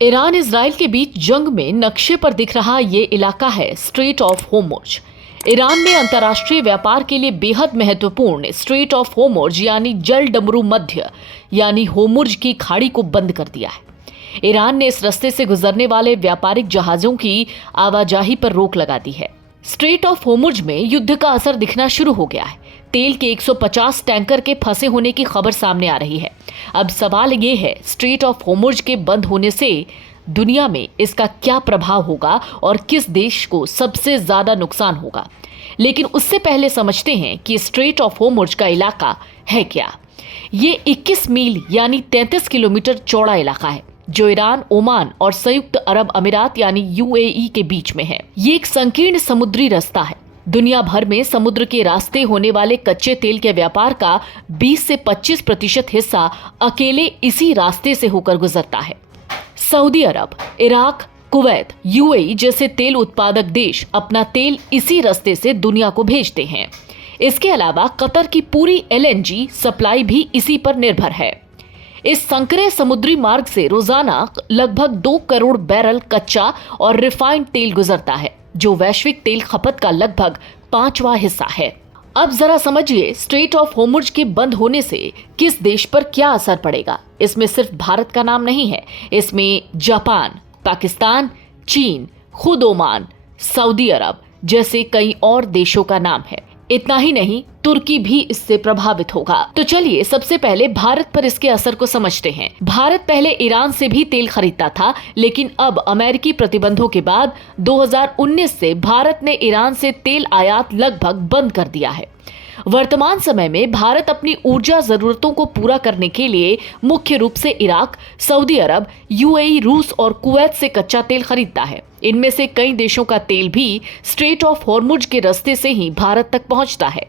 Iran Israel के बीच जंग में नक्शे पर दिख रहा ये इलाका है स्ट्रेट ऑफ होर्मुज। ईरान ने अंतर्राष्ट्रीय व्यापार के लिए बेहद महत्वपूर्ण स्ट्रेट ऑफ होर्मुज यानी जल डमरू मध्य यानी होर्मुज की खाड़ी को बंद कर दिया है। ईरान ने इस रास्ते से गुजरने वाले व्यापारिक जहाजों की आवाजाही पर रोक लगा दी है। स्ट्रेट ऑफ होर्मुज में युद्ध का असर दिखना शुरू हो गया है। तेल के 150 टैंकर के फंसे होने की खबर सामने आ रही है। अब सवाल ये है, स्ट्रेट ऑफ होर्मुज के बंद होने से दुनिया में इसका क्या प्रभाव होगा और किस देश को सबसे ज्यादा नुकसान होगा। लेकिन उससे पहले समझते हैं कि स्ट्रेट ऑफ होर्मुज का इलाका है क्या। ये 21 मील यानी 33 किलोमीटर चौड़ा इलाका है जो ईरान, ओमान और संयुक्त अरब अमीरात यानी यूएई के बीच में है। ये एक संकीर्ण समुद्री रास्ता है। दुनिया भर में समुद्र के रास्ते होने वाले कच्चे तेल के व्यापार का 20 से 25% हिस्सा अकेले इसी रास्ते से होकर गुजरता है। सऊदी अरब, इराक, कुवैत, यूएई जैसे तेल उत्पादक देश अपना तेल इसी रास्ते से दुनिया को भेजते हैं। इसके अलावा कतर की पूरी एलएनजी सप्लाई भी इसी पर निर्भर है। इस संकरे समुद्री मार्ग से रोजाना लगभग 2 करोड़ बैरल कच्चा और रिफाइंड तेल गुजरता है जो वैश्विक तेल खपत का लगभग 5वां हिस्सा है। अब जरा समझिए, स्ट्रेट ऑफ होर्मुज के बंद होने से किस देश पर क्या असर पड़ेगा। इसमें सिर्फ भारत का नाम नहीं है, इसमें जापान, पाकिस्तान, चीन, खुद ओमान, सऊदी अरब जैसे कई और देशों का नाम है। इतना ही नहीं, तुर्की भी इससे प्रभावित होगा। तो चलिए सबसे पहले भारत पर इसके असर को समझते हैं। भारत पहले ईरान से भी तेल खरीदता था, लेकिन अब अमेरिकी प्रतिबंधों के बाद 2019 से भारत ने ईरान से तेल आयात लगभग बंद कर दिया है। वर्तमान समय में भारत अपनी ऊर्जा जरूरतों को पूरा करने के लिए मुख्य रूप से इराक, सऊदी अरब, यूएई, रूस और कुवैत से कच्चा तेल खरीदता है। इनमें से कई देशों का तेल भी स्ट्रेट ऑफ होर्मुज के रास्ते से ही भारत तक पहुंचता है।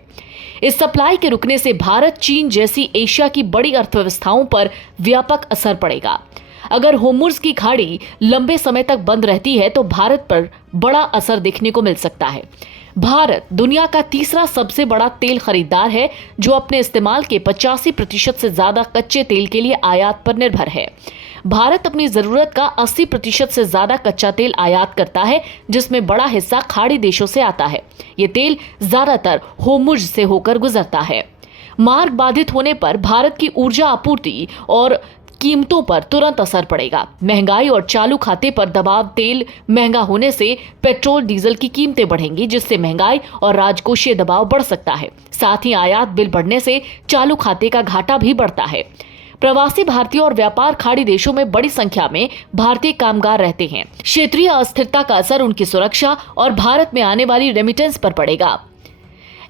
इस सप्लाई के रुकने से भारत, चीन जैसी एशिया की बड़ी अर्थव्यवस्थाओं पर व्यापक असर पड़ेगा। अगर होर्मुज की खाड़ी लंबे समय तक बंद रहती है तो भारत पर बड़ा असर देखने को मिल सकता है। भारत दुनिया का तीसरा सबसे बड़ा तेल खरीदार है जो अपने इस्तेमाल के 85% से ज्यादा कच्चे तेल के लिए आयात पर निर्भर है। भारत अपनी जरूरत का 80% से ज्यादा कच्चा तेल आयात करता है, जिसमें बड़ा हिस्सा खाड़ी देशों से आता है। ये तेल ज्यादातर होर्मुज से होकर गुजरता है। मार्ग बाधित होने पर भारत की ऊर्जा आपूर्ति और कीमतों पर तुरंत असर पड़ेगा। महंगाई और चालू खाते पर दबाव, तेल महंगा होने से पेट्रोल डीजल की कीमतें बढ़ेंगी, जिससे महंगाई और राजकोषीय दबाव बढ़ सकता है। साथ ही आयात बिल बढ़ने से चालू खाते का घाटा भी बढ़ता है। प्रवासी भारतीय और व्यापार खाड़ी देशों में बड़ी संख्या में भारतीय कामगार रहते हैं। क्षेत्रीय अस्थिरता का असर उनकी सुरक्षा और भारत में आने वाली रेमिटेंस पर पड़ेगा।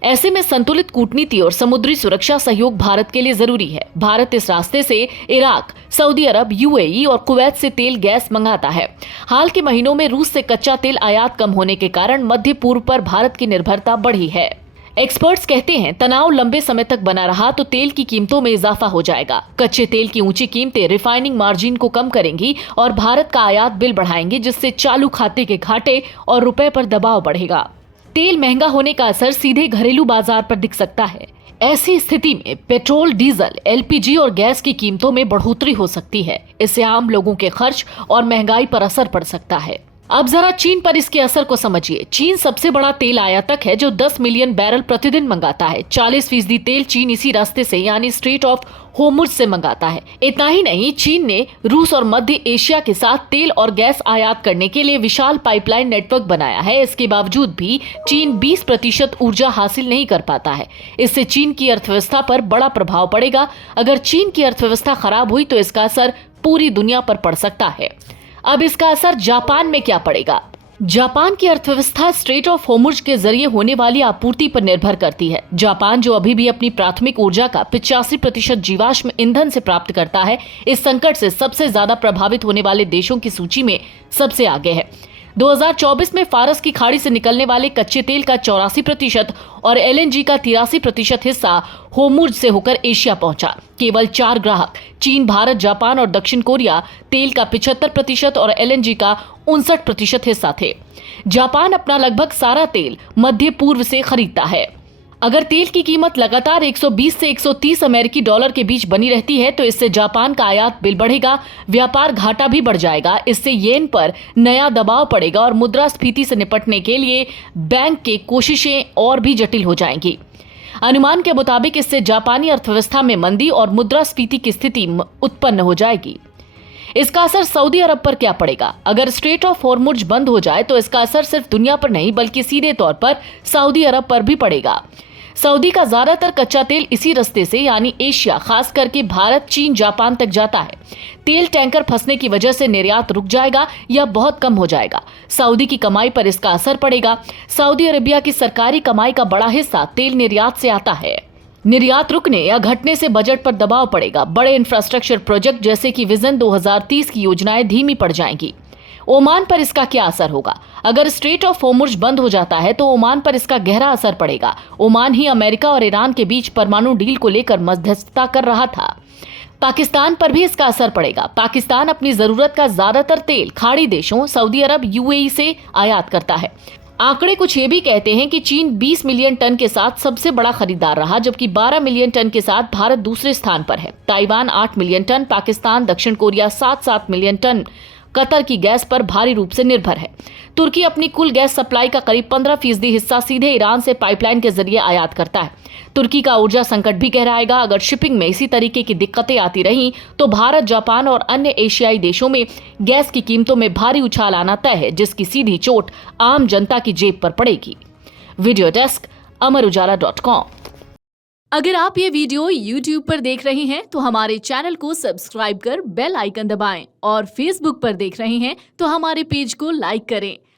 ऐसे में संतुलित कूटनीति और समुद्री सुरक्षा सहयोग भारत के लिए जरूरी है। भारत इस रास्ते से इराक, सऊदी अरब, यूएई और कुवैत से तेल गैस मंगाता है। हाल के महीनों में रूस से कच्चा तेल आयात कम होने के कारण मध्य पूर्व पर भारत की निर्भरता बढ़ी है। एक्सपर्ट्स कहते हैं, तनाव लंबे समय तक बना रहा तो तेल की कीमतों में इजाफा हो जाएगा। कच्चे तेल की ऊंची कीमतें रिफाइनिंग मार्जिन को कम करेंगी और भारत का आयात बिल बढ़ाएंगी, जिससे चालू खाते के घाटे और रुपए पर दबाव बढ़ेगा। तेल महंगा होने का असर सीधे घरेलू बाजार पर दिख सकता है। ऐसी स्थिति में पेट्रोल, डीजल, एलपीजी और गैस की कीमतों में बढ़ोतरी हो सकती है। इससे आम लोगों के खर्च और महंगाई पर असर पड़ सकता है। अब जरा चीन पर इसके असर को समझिए। चीन सबसे बड़ा तेल आयातक है जो 10 मिलियन बैरल प्रतिदिन मंगाता है। 40% तेल चीन इसी रास्ते से यानी स्ट्रेट ऑफ होर्मुज से मंगाता है। इतना ही नहीं, चीन ने रूस और मध्य एशिया के साथ तेल और गैस आयात करने के लिए विशाल पाइपलाइन नेटवर्क बनाया है। इसके बावजूद भी चीन 20% ऊर्जा हासिल नहीं कर पाता है। इससे चीन की अर्थव्यवस्था पर बड़ा प्रभाव पड़ेगा। अगर चीन की अर्थव्यवस्था खराब हुई तो इसका असर पूरी दुनिया पर पड़ सकता है। अब इसका असर जापान में क्या पड़ेगा? जापान की अर्थव्यवस्था स्ट्रेट ऑफ होर्मुज के जरिए होने वाली आपूर्ति पर निर्भर करती है। जापान, जो अभी भी अपनी प्राथमिक ऊर्जा का 85% जीवाश्म ईंधन से प्राप्त करता है, इस संकट से सबसे ज्यादा प्रभावित होने वाले देशों की सूची में सबसे आगे है। 2024 में फारस की खाड़ी से निकलने वाले कच्चे तेल का 84% और एलएनजी का 83% हिस्सा होर्मुज से होकर एशिया पहुंचा। केवल 4 ग्राहक चीन, भारत, जापान और दक्षिण कोरिया तेल का 75% और एलएनजी का 59% हिस्सा थे। जापान अपना लगभग सारा तेल मध्य पूर्व से खरीदता है। अगर तेल की कीमत लगातार 120 से 130 अमेरिकी डॉलर के बीच बनी रहती है तो इससे जापान का आयात बिल बढ़ेगा, व्यापार घाटा भी बढ़ जाएगा। इससे येन पर नया दबाव पड़ेगा और मुद्रास्फीति से निपटने के लिए बैंक की कोशिशें और भी जटिल हो जाएंगी। अनुमान के मुताबिक इससे जापानी अर्थव्यवस्था में मंदी और मुद्रास्फीति की स्थिति उत्पन्न हो जाएगी। इसका असर सऊदी अरब पर क्या पड़ेगा? अगर स्ट्रेट ऑफ हॉर्मुज़ बंद हो जाए तो इसका असर सिर्फ दुनिया पर नहीं बल्कि सीधे तौर पर सऊदी अरब पर भी पड़ेगा। सऊदी का ज्यादातर कच्चा तेल इसी रास्ते से यानी एशिया, खास करके भारत, चीन, जापान तक जाता है। तेल टैंकर फंसने की वजह से निर्यात रुक जाएगा या बहुत कम हो जाएगा। सऊदी की कमाई पर इसका असर पड़ेगा। सऊदी अरेबिया की सरकारी कमाई का बड़ा हिस्सा तेल निर्यात से आता है। निर्यात रुकने या घटने से बजट पर दबाव पड़ेगा। बड़े इंफ्रास्ट्रक्चर प्रोजेक्ट जैसे कि विजन 2030 की योजनाएं धीमी पड़ जाएंगी। ओमान पर इसका क्या असर होगा? अगर स्ट्रेट ऑफ हॉर्मुज़ बंद हो जाता है तो ओमान पर इसका गहरा असर पड़ेगा। ओमान ही अमेरिका और ईरान के बीच परमाणु डील को लेकर मध्यस्थता कर रहा था। पाकिस्तान पर भी इसका असर पड़ेगा। पाकिस्तान अपनी जरूरत का ज्यादातर तेल खाड़ी देशों सऊदी अरब, यूएई से आयात करता है। आंकड़े कुछ ये भी कहते हैं कि चीन 20 मिलियन टन के साथ सबसे बड़ा खरीदार रहा, जबकि 12 मिलियन टन के साथ भारत दूसरे स्थान पर है। ताइवान 8 मिलियन टन, पाकिस्तान, दक्षिण कोरिया 7 मिलियन टन कतर की गैस पर भारी रूप से निर्भर है। तुर्की अपनी कुल गैस सप्लाई का करीब 15% हिस्सा सीधे ईरान से पाइपलाइन के जरिए आयात करता है। तुर्की का ऊर्जा संकट भी गहराएगा। अगर शिपिंग में इसी तरीके की दिक्कतें आती रहीं तो भारत, जापान और अन्य एशियाई देशों में गैस की कीमतों में भारी उछाल आना तय है, जिसकी सीधी चोट आम जनता की जेब पर पड़ेगी। वीडियो डेस्क, अमरउजाला.com। अगर आप ये वीडियो YouTube पर देख रहे हैं तो हमारे चैनल को सब्सक्राइब कर बेल आइकन दबाएं और Facebook पर देख रहे हैं तो हमारे पेज को लाइक करें।